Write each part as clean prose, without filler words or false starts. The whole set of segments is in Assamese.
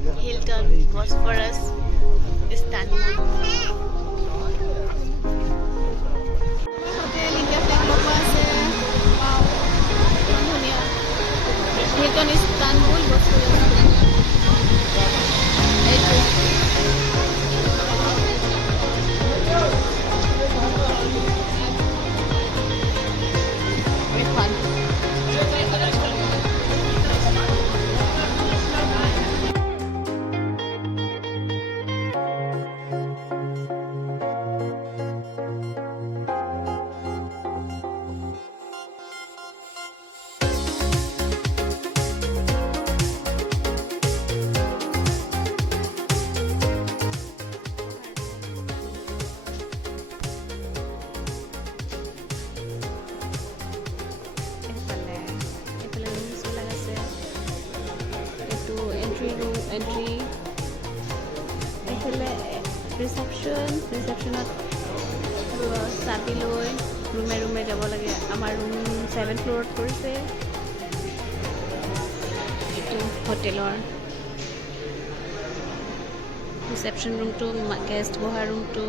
Hilton Bosphorus Istanbul. Hotel India flag logo ase. Wow. Dhuniya. Hilton Istanbul Bosphorus. Very fun. Entry receptionত চাবি লৈ ৰুমে যাব লাগে আমাৰ ৰুম 7th ফ্ল'ৰত পৰিছে এইটো হোটেলৰ ৰিচেপশ্যন ৰুমটো গেষ্ট বহা ৰুমটো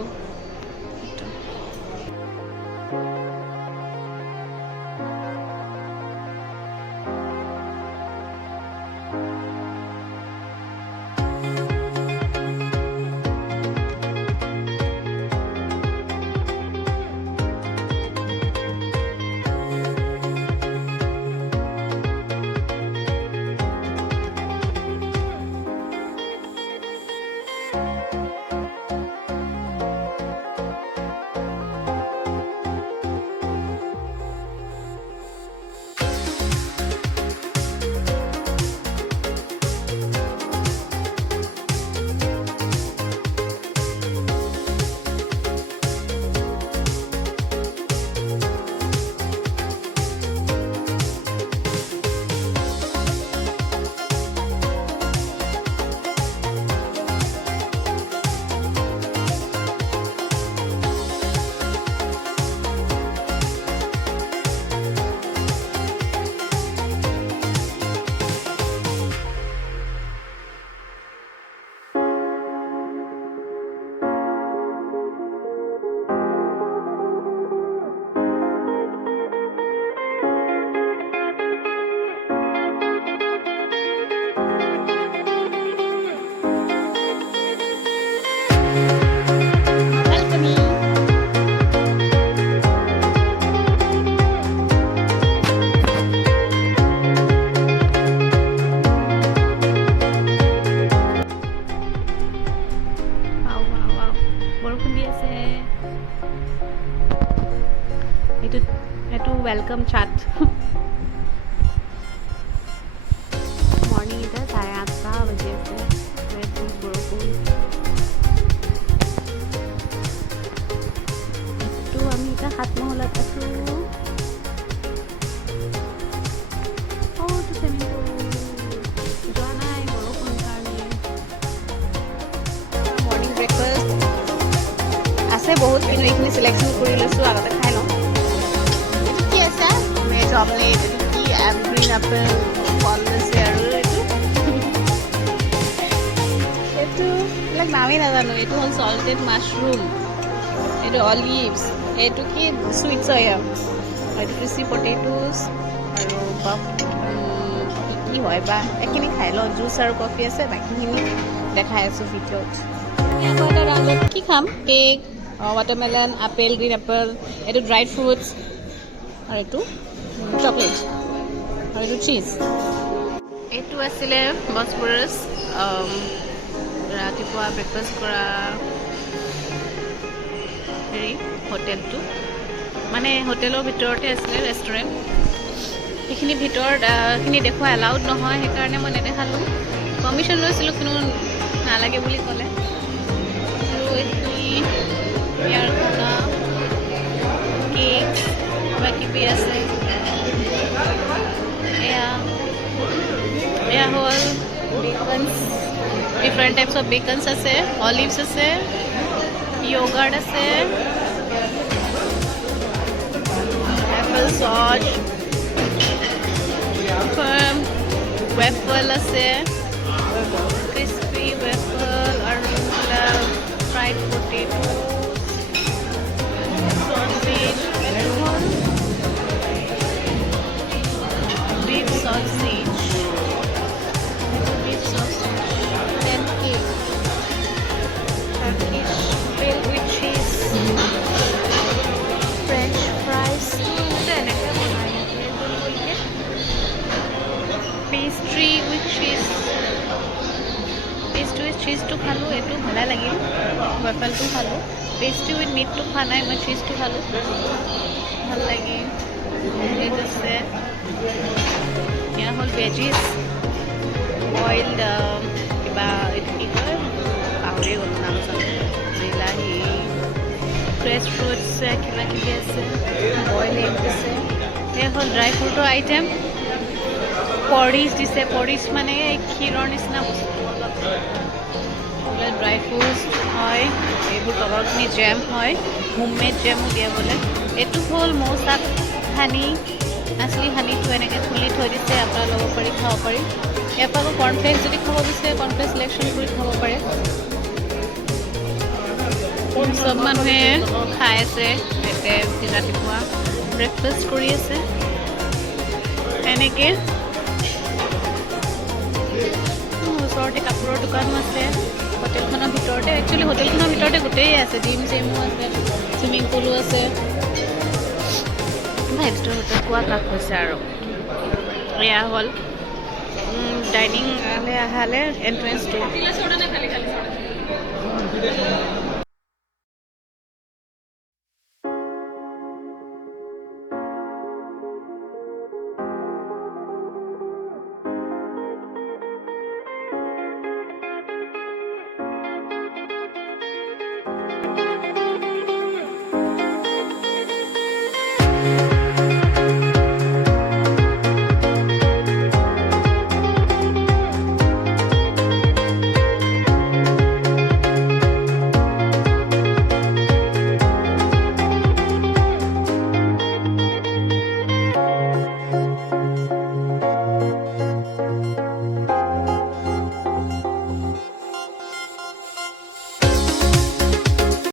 welcome chat morning ita 8:30 baje ase very borokun to ami ita hat moholat asu oh to seminar janai borokun karne morning breakfast ase bahut kinu ekhni selection kori lesu agate khai lo chocolate ki green apple walnuts etu like nami na jano etu hol salted mushroom etu olives etu ki sweet soya etu crispy potatoes aru buff ki hoy ba ekini khai lo juice aru coffee ase baki hini dekhai asu video eta random ki kham cake watermelon apple green apple etu dried fruits aru etu chocolate or to cheese. Etu asile Bosphorus ratipua breakfast kora heri hotel tu mane hotelor bitorte asile restaurant ekhini bitor khini dekho allowed no hoy he karone moi nedekhalu permission loisilu kinu na lage boli kole so ekhini yar khana cake baki bi ase yeah whole bacons different types of bacons ase olives ase yogurt ase apple sauce waffle ase crispy waffle আৰু fried potatoes, sausage, beef sausage, pancake, Turkish filled with cheese, French fries, pastry with cheese. Pastry with cheese to খালো, এটো ভালে লাগিল। waffle to খালো। pastry with meat to খোৱা নাই, মই cheese to খালো, ভাল লাগিল। it আছে এয়া হ'ল veggies, boiled কিবা এইটো কি কয় পাহৰি গ'লো নাম চাম, বিলাহী, fresh fruits কিবা কিবি আছে, boiled egg আছে। এয়া হ'ল ড্ৰাই ফ্ৰুটৰ আইটেম। পৰিচ দিছে, পৰিচ মানে ক্ষীৰৰ নিচিনা বস্তু, অলপ ড্ৰাই ফ্ৰুটছ হয়, এইবোৰ তলৰখিনি জেম হয়, হোমমেড জেমো দিয়ে বোলে। এইটো হ'ল মৌচাক হানি, আচলি হানিটো এনেকৈ খুলি থৈ দিছে, আপোনাৰ ল'ব পাৰি, খাব পাৰি। ইয়াৰ পৰা আকৌ কৰ্ণফ্লেক্স যদি খাব বিচাৰে কৰ্ণফ্লেক্স চিলেকশ্যন কৰি খাব পাৰে। চব মানুহে খাই আছে, এতিয়া ৰাতিপুৱা ব্ৰেকফাষ্ট কৰি আছে এনেকৈ। ওচৰতে কাপোৰৰ দোকানো আছে হোটেলখনৰ ভিতৰতে, একচুৱেলি হোটেলখনৰ ভিতৰতে গোটেই আছে, জিম চিমো আছে, চুইমিং পুলো আছে। ফাইভ ষ্টাৰ হোটেল কোৱা কাষ হৈছে আৰু এয়া হ'ল ডাইনিং আহালে এণ্ট্ৰেঞ্চটো।